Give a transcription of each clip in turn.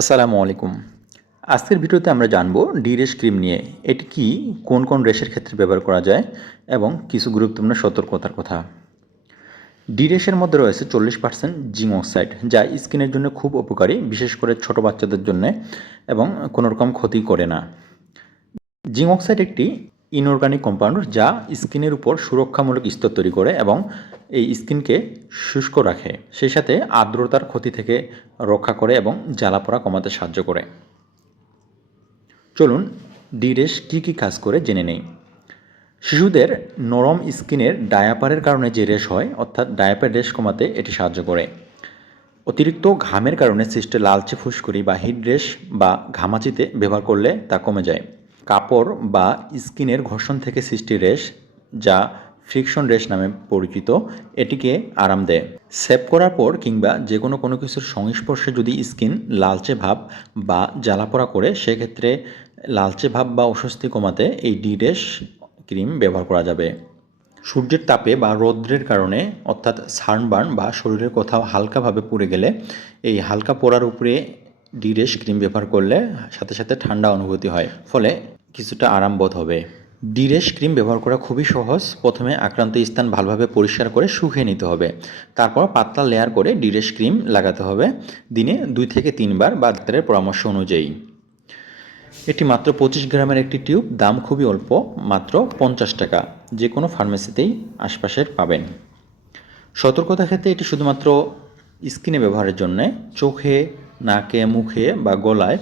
আসসালামু আলাইকুম। আজকের ভিডিওতে আমরা জানব ডি রেশ ক্রিম নিয়ে। এটি কি, কোন কোন রেশের ক্ষেত্রে ব্যবহার করা যায় এবং কিছু গুরুত্বপূর্ণ সতর্কতার কথা। ডি রেশের মধ্যে রয়েছে 40% জিঙ্ক অক্সাইড, যা স্কিনের জন্য খুব উপকারী, বিশেষ করে ছোট বাচ্চাদের জন্য, এবং কোনো রকম ক্ষতি করে না। জিঙ্ক অক্সাইড একটি ইনঅর্গানিক কম্পাউন্ড যা স্কিনের উপর সুরক্ষামূলক স্তর তৈরি করে এবং এই স্কিনকে শুষ্ক রাখে, সেই সাথে আর্দ্রতার ক্ষতি থেকে রক্ষা করে এবং জ্বালাপোড়া কমাতে সাহায্য করে। চলুন ডি রেশ কী কী কাজ করে জেনে নেই। শিশুদের নরম স্কিনের ডায়াপারের কারণে যে রেশ হয়, অর্থাৎ ডায়াপার রেশ কমাতে এটি সাহায্য করে। অতিরিক্ত ঘামের কারণে সৃষ্ট লালচে ফুসকুড়ি বা হিট রেশ বা ঘামাচিতে ব্যবহার করলে তা কমে যায়। কাপড় বা স্কিনের ঘর্ষণ থেকে সৃষ্টি রেশ, যা ফ্রিকশন রেশ নামে পরিচিত, এটিকে আরাম দেয়। সেভ করার পর কিংবা যে কোনো কিছুর সংস্পর্শে যদি স্কিন লালচে ভাব বা জ্বালাপোড়া করে, সেক্ষেত্রে লালচে ভাব বা অস্বস্তি কমাতে এই ডি রেশ ক্রিম ব্যবহার করা যাবে। সূর্যের তাপে বা রৌদ্রের কারণে, অর্থাৎ সানবার্ন বা শরীরের কোথাও হালকাভাবে পুড়ে গেলে, এই হালকা পোড়ার উপরে ডি রেশ ক্রিম ব্যবহার করলে সাথে সাথে ঠান্ডা অনুভূতি হয়, ফলে কিছুটা আরাম বোধ হবে। ডি রেশ ক্রিম ব্যবহার করা খুবই সহজ। প্রথমে আক্রান্ত স্থান ভালোভাবে পরিষ্কার করে শুকিয়ে নিতে হবে। তারপর পাতলা লেয়ার করে ডি রেশ ক্রিম লাগাতে হবে, দিনে 2 থেকে 3 বার বা ডাক্তারের পরামর্শ অনুযায়ী। এটি মাত্র 25 গ্রামের একটি টিউব, দাম খুবই অল্প, মাত্র 50 টাকা। যে কোনো ফার্মেসিতেই আশপাশের পাবেন। সতর্কতার ক্ষেত্রে এটি শুধুমাত্র স্কিনে ব্যবহারের জন্যে, চোখে, নাকে, মুখে বা গলায়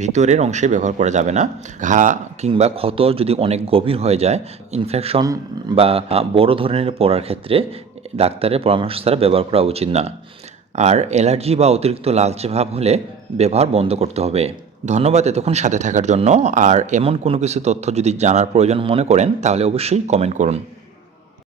ভিতরের অংশে ব্যবহার করা যাবে না। ঘা কিংবা ক্ষত যদি অনেক গভীর হয়ে যায়, ইনফেকশন বা বড় ধরনের পড়ার ক্ষেত্রে ডাক্তারের পরামর্শ ছাড়া ব্যবহার করা উচিত না। আর অ্যালার্জি বা অতিরিক্ত লালচে ভাব হলে ব্যবহার বন্ধ করতে হবে। ধন্যবাদ এতক্ষণ সাথে থাকার জন্য। আর এমন কোনো কিছু তথ্য যদি জানার প্রয়োজন মনে করেন, তাহলে অবশ্যই কমেন্ট করুন।